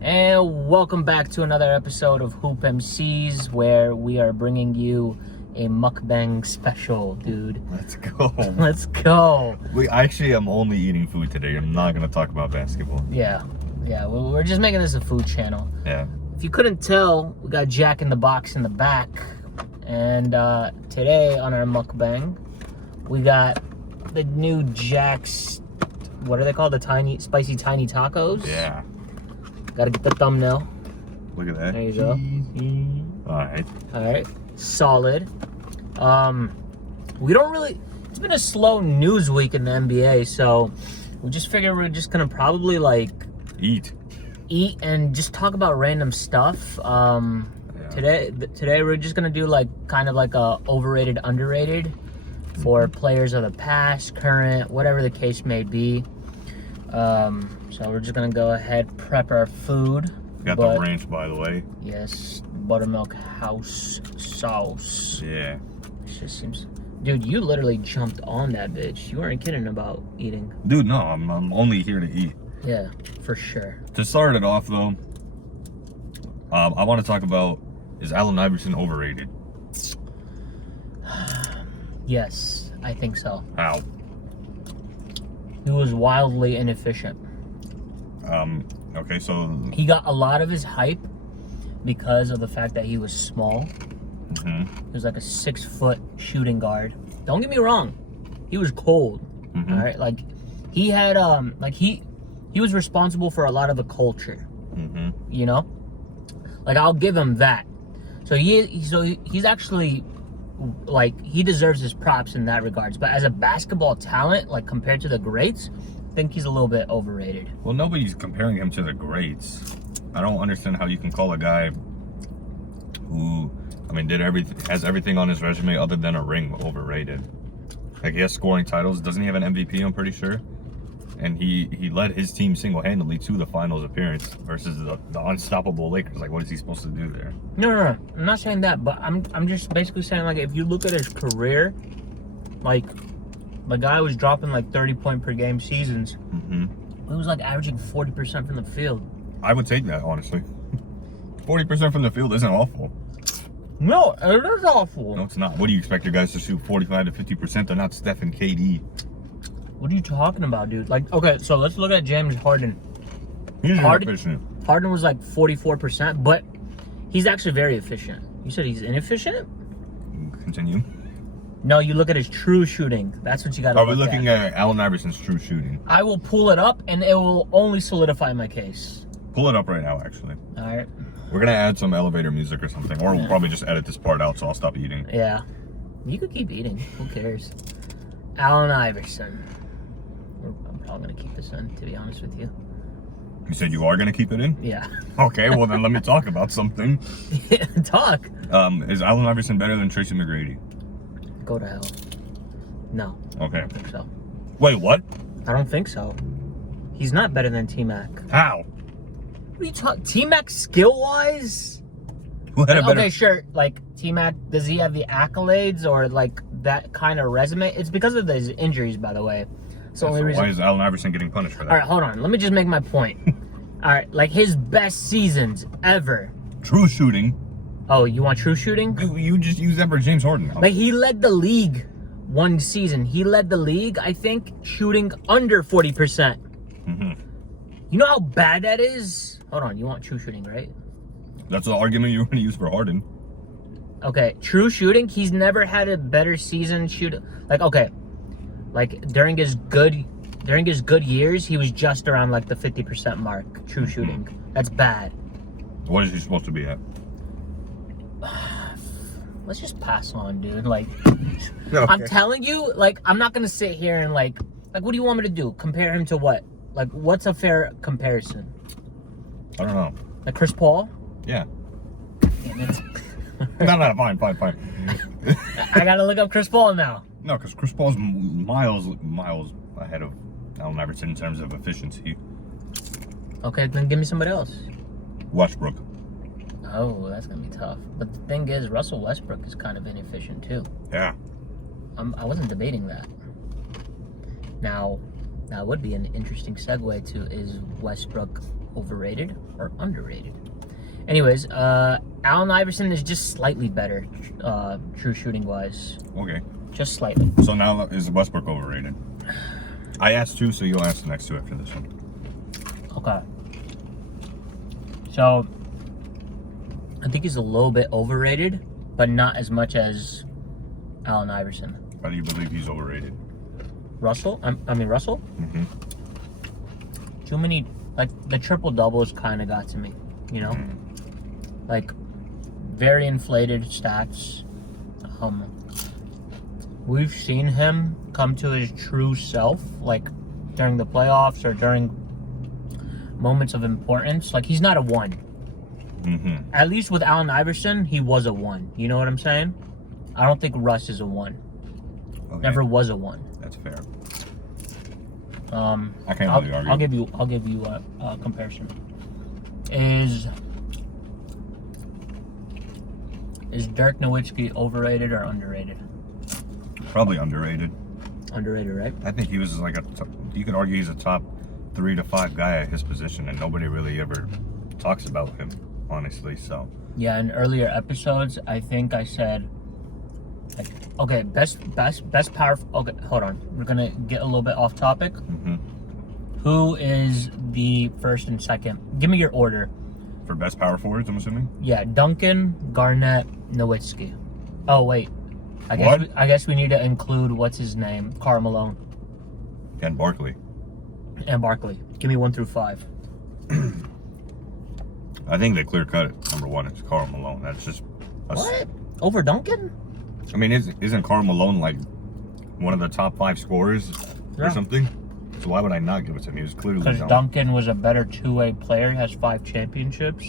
And welcome back to another episode of Hoop MCs, where we are bringing you a mukbang special, dude. Let's go. Let's go. I actually am only eating food today. I'm not going to talk about basketball. Yeah, we're just making this a food channel. Yeah. If you couldn't tell, we got Jack in the Box in the back. And today on our mukbang, we got the new Jack's, what are they called? The spicy tiny tacos? Yeah. Gotta get the thumbnail. Look at that. There you go. Alright. Solid. We don't really... It's been a slow news week in the NBA, so we just figured we're just gonna probably, like... Eat and just talk about random stuff. Today we're just gonna do, like, kind of like a overrated, underrated for players of the past, current, whatever the case may be. So we're just gonna go ahead, prep our food. Got the ranch, by the way. Yes, buttermilk house sauce. Yeah. It just seems... Dude, you literally jumped on that bitch. You weren't kidding about eating. Dude, no, I'm only here to eat. Yeah, for sure. To start it off, though, I want to talk about, is Allen Iverson overrated? Yes, I think so. How? He was wildly inefficient. Okay, so... He got a lot of his hype because of the fact that he was small. Mm-hmm. He was like a 6-foot shooting guard. Don't get me wrong. He was cold. Mm-hmm. All right? Like, he had, he was responsible for a lot of the culture. Mm-hmm. You know? Like, I'll give him that. So he's actually, like, he deserves his props in that regards. But as a basketball talent, like, compared to the greats, I think he's a little bit overrated. Well, nobody's comparing him to the greats. I don't understand how you can call a guy who, I mean, has everything on his resume other than a ring overrated. Like, he has scoring titles. Doesn't he have an MVP, I'm pretty sure? And he led his team single-handedly to the finals appearance versus the unstoppable Lakers. Like, what is he supposed to do there? No. I'm not saying that, but I'm just basically saying, like, if you look at his career, like, the guy was dropping, like, 30-point-per-game seasons. Mm-hmm. He was, like, averaging 40% from the field. I would take that, honestly. 40% from the field isn't awful. No, it is awful. No, it's not. What do you expect your guys to shoot 45 to 50%? They're not Steph and KD. What are you talking about, dude? Like, okay, so let's look at James Harden. He's inefficient. Harden was like 44%, but he's actually very efficient. You said he's inefficient? Continue. No, you look at his true shooting. That's what you got to look at. Are we looking at Allen Iverson's true shooting? I will pull it up, and it will only solidify my case. Pull it up right now, actually. All right. We're going to add some elevator music or something, or we'll probably just edit this part out, so I'll stop eating. Yeah. You could keep eating. Who cares? Allen Iverson. I'm probably going to keep this in, to be honest with you. You said you are going to keep it in? Yeah. Okay, well then let me talk about something. Talk. Is Allen Iverson better than Tracy McGrady? Go to hell. No. Okay. I don't think so. Wait, what? I don't think so. He's not better than T-Mac. How? What are you talking? T-Mac skill-wise? Who had a better... Okay, sure. Like, T-Mac, does he have the accolades or, like, that kind of resume? It's because of his injuries, by the way. So why is Allen Iverson getting punished for that? All right, hold on. Let me just make my point. All right, like, his best seasons ever. True shooting. Oh, you want true shooting? You just use that for James Harden. Like, he led the league one season. He led the league, I think, shooting under 40%. Mm-hmm. You know how bad that is? Hold on, you want true shooting, right? That's the argument you were going to use for Harden. Okay, true shooting, he's never had a better season shooting. Like, okay, like, during his good years, he was just around, like, the 50% mark, true shooting. That's bad. What is he supposed to be at? Let's just pass on, dude. Like, Okay. I'm telling you, like, I'm not gonna sit here and like, what do you want me to do? Compare him to what? Like, what's a fair comparison? I don't know. Like Chris Paul? Yeah. Damn it. No, fine. I gotta look up Chris Paul now. No, because Chris Paul's miles ahead of Allen Iverson in terms of efficiency. Okay, then give me somebody else. Westbrook. Oh, that's gonna be tough. But the thing is, Russell Westbrook is kind of inefficient too. Yeah. I wasn't debating that. Now it would be an interesting segue to, is Westbrook overrated or underrated. Anyways, Allen Iverson is just slightly better, true shooting wise. Okay. Just slightly. So now is Westbrook overrated? I asked two, so you'll ask the next two after this one. Okay. So, I think he's a little bit overrated, but not as much as Allen Iverson. Why do you believe he's overrated? Russell? Russell? Mm-hmm. Too many, like, the triple-doubles kind of got to me, you know? Like, very inflated stats. We've seen him come to his true self, like, during the playoffs or during moments of importance. Like, he's not a 1. Mm-hmm. At least with Allen Iverson, he was a 1. You know what I'm saying? I don't think Russ is a 1. Okay. Never was a 1. That's fair. I can't really argue. I'll give you a comparison. Is Dirk Nowitzki overrated or underrated? Probably underrated. Underrated, right? I think he was like you could argue he's a top 3 to 5 guy at his position, and nobody really ever talks about him, honestly. So yeah, in earlier episodes, I think I said, like, okay, best power. Okay, hold on, we're gonna get a little bit off topic. Mm-hmm. Who is the first and second? Give me your order. For best power forwards, I'm assuming. Yeah, Duncan, Garnett, Nowitzki. Oh wait, I guess we need to include what's his name, Karl Malone And Barkley. and Barkley. Give me 1 through 5. I think they clear cut it. Number 1 is Karl Malone. That's just What? Over Duncan? I mean, isn't Karl Malone like one of the top 5 scorers or something? So why would I not give it to him? He was clearly Because Duncan was a better two-way player, has 5 championships.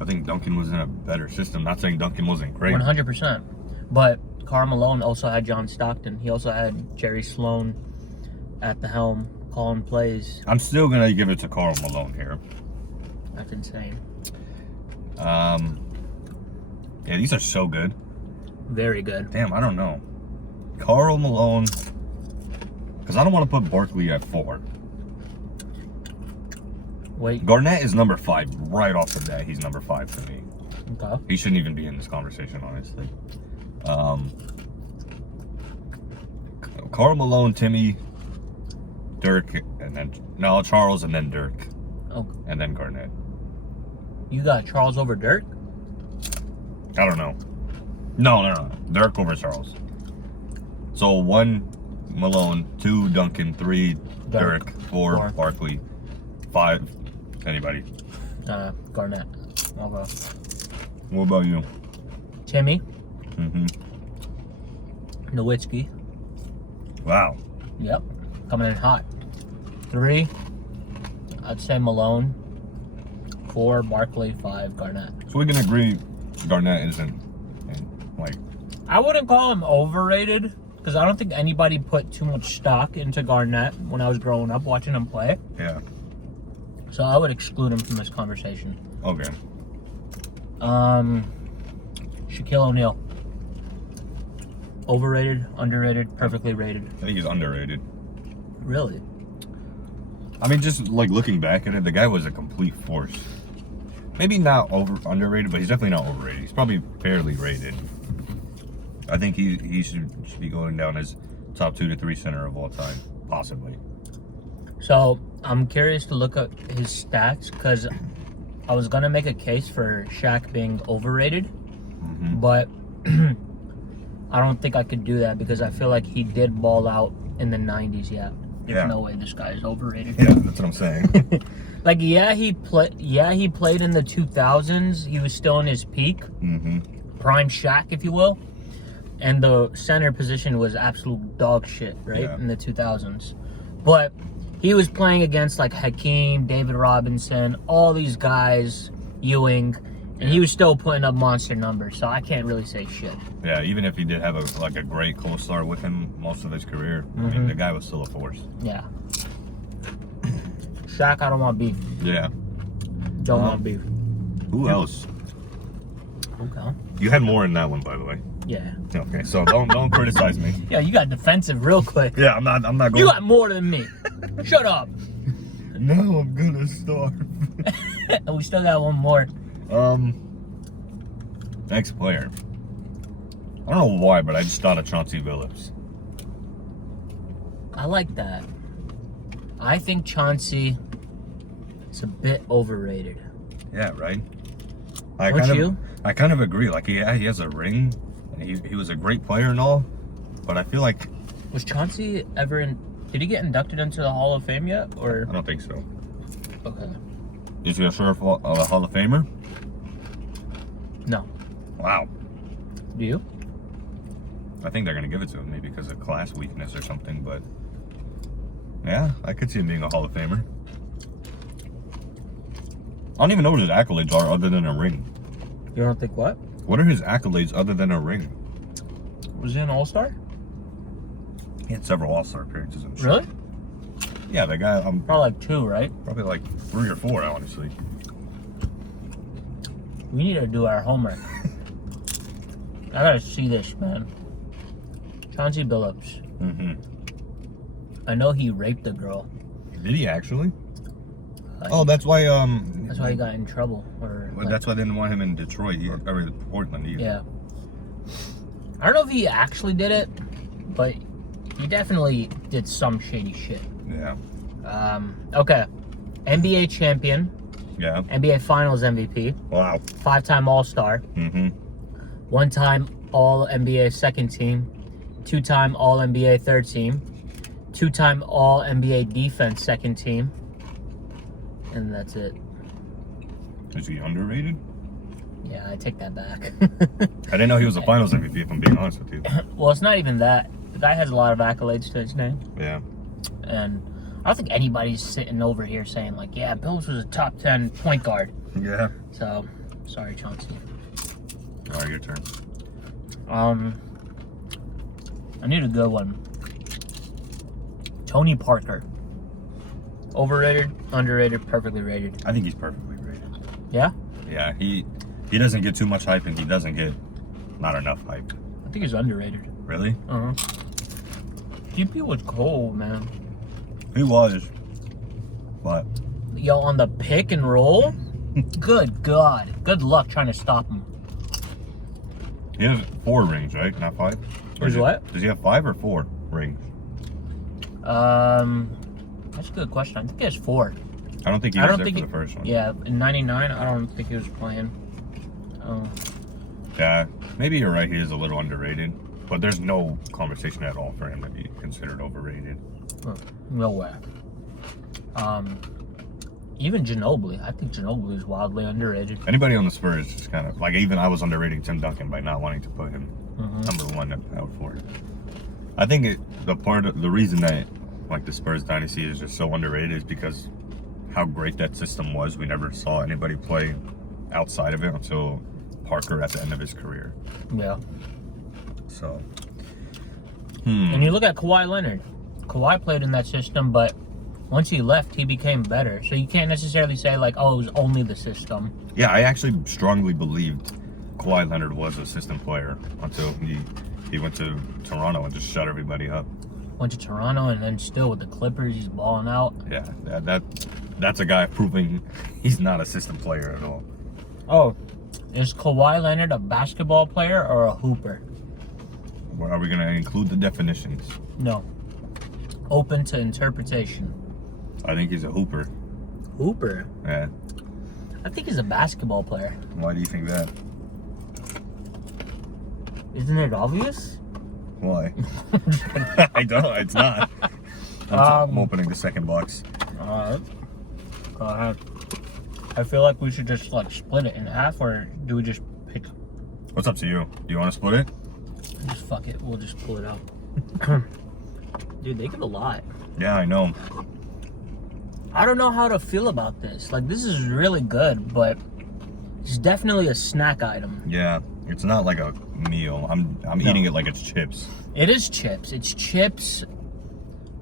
I think Duncan was in a better system. Not saying Duncan wasn't great. 100%. But Karl Malone also had John Stockton. He also had Jerry Sloan at the helm calling plays. I'm still going to give it to Karl Malone here. That's insane. Yeah, these are so good. Very good. Damn, I don't know. Karl Malone, because I don't want to put Barkley at 4. Wait. Garnett is number 5 right off the bat. He's number 5 for me. Okay. He shouldn't even be in this conversation, honestly. Karl Malone, Timmy, Dirk, and then Charles, and then Dirk, and then Garnett. You got Charles over Dirk? I don't know. No. Dirk over Charles. So 1 Malone, 2 Duncan, 3 Dirk, 4 Barkley, 5 anybody. Garnett. Okay. What about you? Timmy. Mm-hmm. Nowitzki. Wow. Yep. Coming in hot. 3, I'd say Malone. 4, Barkley. 5, Garnett. So we can agree Garnett isn't like... I wouldn't call him overrated because I don't think anybody put too much stock into Garnett when I was growing up watching him play. Yeah. So I would exclude him from this conversation. Okay. Shaquille O'Neal. Overrated, underrated, perfectly rated. I think he's underrated. Really? I mean, just like looking back at it, the guy was a complete force. Maybe not underrated, but he's definitely not overrated. He's probably fairly rated. I think he should be going down as top 2 to 3 center of all time, possibly. So I'm curious to look at his stats because I was gonna make a case for Shaq being overrated, but I don't think I could do that because I feel like he did ball out in the 90s. There's no way this guy is overrated. Yeah, that's what I'm saying. Like, he played in the 2000s. He was still in his peak. Prime Shaq, if you will. And the center position was absolute dog shit, right? In the 2000s. But he was playing against, like, Hakeem, David Robinson, all these guys, Ewing, and he was still putting up monster numbers, so I can't really say shit. Yeah, even if he did have a great co-star with him most of his career, I mean, the guy was still a force. Yeah. Shaq, I don't want beef. Yeah. Don't want beef. Who else? Okay. You had more in that one, by the way. Yeah. Okay, so don't criticize me. Yeah, you got defensive real quick. Yeah, I'm not going. You got more than me. Shut up. No, I'm gonna starve. We still got one more. Next player. I don't know why, but I just thought of Chauncey Billups. I like that. I think Chauncey is a bit overrated. Yeah, right? Don't you? I kind of agree. Like, yeah, he has a ring. And he was a great player and all. But I feel like... Was Chauncey ever in... Did he get inducted into the Hall of Fame yet? Or... I don't think so. Okay. Is he a Hall of Famer? No. Wow. Do you? I think they're going to give it to him maybe because of class weakness or something, but yeah, I could see him being a Hall of Famer. I don't even know what his accolades are other than a ring. You don't think what? What are his accolades other than a ring? Was he an All-Star? He had several All-Star appearances, I'm sure. Really? Yeah, the guy, Probably like 2, right? probably like 3 or 4, honestly. We need to do our homework. I gotta see this, man. Chauncey Billups. Mm-hmm. I know he raped a girl. Did he actually? Oh, that's why, That's why he got in trouble. Or well, that's why they didn't want him in Detroit, or Portland either. Yeah. I don't know if he actually did it, but he definitely did some shady shit. Yeah. Okay. NBA champion. Yeah. NBA Finals MVP. Wow. 5-time All-Star. Mm-hmm. 1-time All-NBA second team. 2-time All-NBA third team. 2-time All-NBA defense second team. And that's it. Is he underrated? Yeah, I take that back. I didn't know he was a Finals MVP, if I'm being honest with you. Well, it's not even that. The guy has a lot of accolades to his name. Yeah. And I don't think anybody's sitting over here saying, like, yeah, Billups was a top 10 point guard. Yeah. So, sorry, Chauncey. All right, your turn. I need a good one. Tony Parker. Overrated, underrated, perfectly rated. I think he's perfectly rated. Yeah? Yeah, he doesn't get too much hype, and he doesn't get not enough hype. I think he's underrated. Really? Uh-huh. GP was cold, man. He was. But Yo, on the pick and roll? Good God. Good luck trying to stop him. he has 4 rings, right? Not 5? Does what? Does he have 5 or 4 rings? That's a good question. I think he has 4. I don't think he was there for the first one. Yeah, in 99, I don't think he was playing. Yeah, maybe you're right. He is a little underrated, but there's no conversation at all for him to be considered overrated. No way. Even Ginobili. I think Ginobili is wildly underrated. Anybody on the Spurs is kind of like, even I was underrating Tim Duncan by not wanting to put him number 1 out for it. I think the reason that like the Spurs dynasty is just so underrated is because how great that system was. We never saw anybody play outside of it until Parker at the end of his career. Yeah. So. And you look at Kawhi Leonard. Kawhi played in that system, but once he left, he became better. So you can't necessarily say like, oh, it was only the system. Yeah, I actually strongly believed Kawhi Leonard was a system player until he went to Toronto and just shut everybody up. Went to Toronto, and then still with the Clippers, he's balling out. Yeah, that's a guy proving he's not a system player at all. Oh, is Kawhi Leonard a basketball player or a hooper? Are we going to include the definitions? No. Open to interpretation. I think he's a hooper. Hooper? Yeah. I think he's a basketball player. Why do you think that? Isn't it obvious? Why? I don't. It's not. I'm opening the second box. Alright. Go ahead. I feel like we should just like split it in half, or do we just pick? What's up to you? Do you want to split it? Just fuck it. We'll just pull it out. Dude, they give a lot. Yeah, I know. I don't know how to feel about this. Like, this is really good, but it's definitely a snack item. Yeah, it's not like a meal. I'm eating it like it's chips. It is chips. It's chips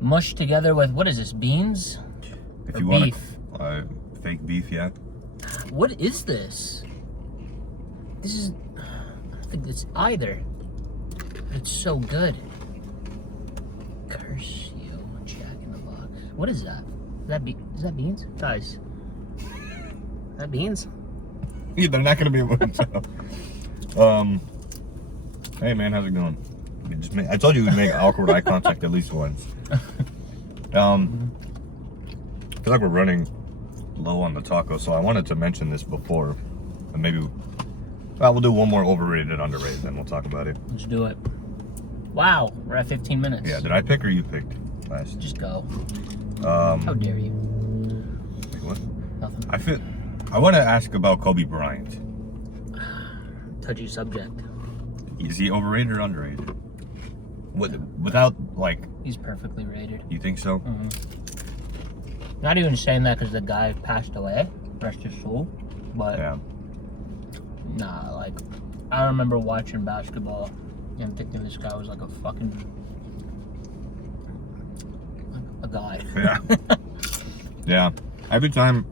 mushed together with, what is this, beans? If or you beef? want fake beef, yeah. What is this? This is, I don't think it's either. It's so good. Curse you, Jack in the Box. What is that? that beans? Guys. Is that beans? Yeah, they're not gonna be able to tell. Hey man, how's it going? I told you we'd make awkward eye contact at least once. I feel like we're running low on the taco, so I wanted to mention this before. And maybe we'll do one more overrated, underrated, then we'll talk about it. Let's do it. Wow, we're at 15 minutes. Yeah, did I pick or you picked last? Just go. How dare you? Wait, what? Nothing. I want to ask about Kobe Bryant. Touchy subject. Is he overrated or underrated? Without, like... He's perfectly rated. You think so? Mm-hmm. Not even saying that because the guy passed away. Rest his soul. But, yeah. Nah, like, I remember watching basketball and thinking this guy was like a fucking... a guy. Yeah. Yeah. Every time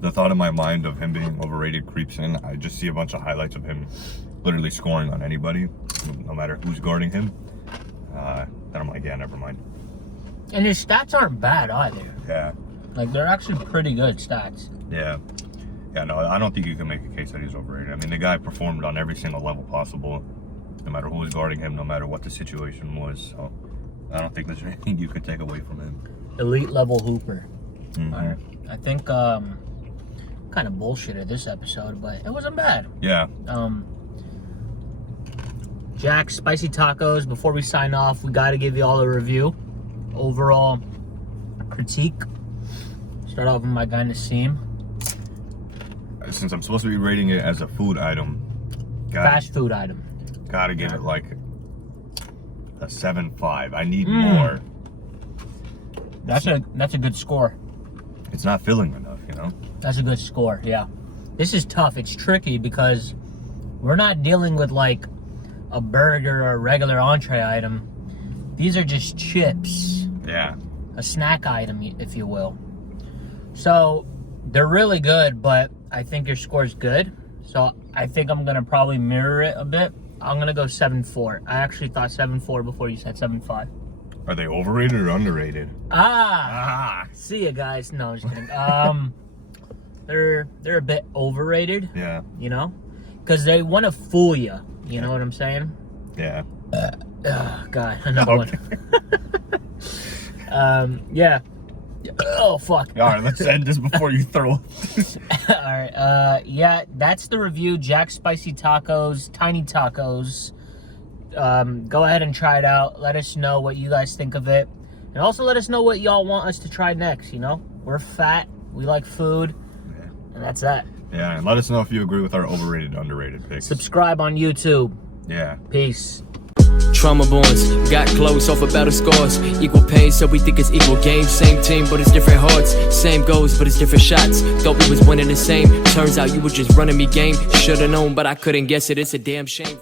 the thought in my mind of him being overrated creeps in, I just see a bunch of highlights of him literally scoring on anybody, no matter who's guarding him. Then I'm like, yeah, never mind. And his stats aren't bad either. Yeah. Like, they're actually pretty good stats. Yeah. Yeah, no, I don't think you can make a case that he's overrated. I mean, the guy performed on every single level possible, no matter who was guarding him, no matter what the situation was. So I don't think there's anything you could take away from him. Elite level hooper. Mm-hmm. All right. I think kind of bullshitted this episode, but it wasn't bad. Yeah. Jack's Spicy Tacos. Before we sign off, we got to give you all a review. Overall critique. Start off with my guy Nassim. Since I'm supposed to be rating it as a food item, Fast food item. Gotta give it like a 7.5. I need more. That's a good score. It's not filling enough, you know? That's a good score, yeah. This is tough. It's tricky because we're not dealing with like a burger or a regular entree item. These are just chips. Yeah. A snack item, if you will. So they're really good, but I think your score's good. So I think I'm gonna probably mirror it a bit. I'm gonna go 7.4. I actually thought 7.4 before you said 7.5. Are they overrated or underrated? See ya, guys. No, I'm just kidding. They're a bit overrated. Yeah. You know, because they want to fool you. You know what I'm saying? Yeah. God, another one. Yeah. Oh fuck. All right, let's end this before you throw. All right. Yeah, that's the review. Jack's Spicy Tacos, Tiny Tacos. Go ahead and try it out. Let us know what you guys think of it, and also let us know what y'all want us to try next. You know, we're fat. We like food, and that's that. Yeah, and let us know if you agree with our overrated, underrated picks. Subscribe on YouTube. Yeah. Peace. Trauma bonds, got close off of battle scars. Equal pay, so we think it's equal game. Same team, but it's different hearts. Same goals, but it's different shots. Thought we was winning the same. Turns out you were just running me game. Should've known, but I couldn't guess it. It's a damn shame.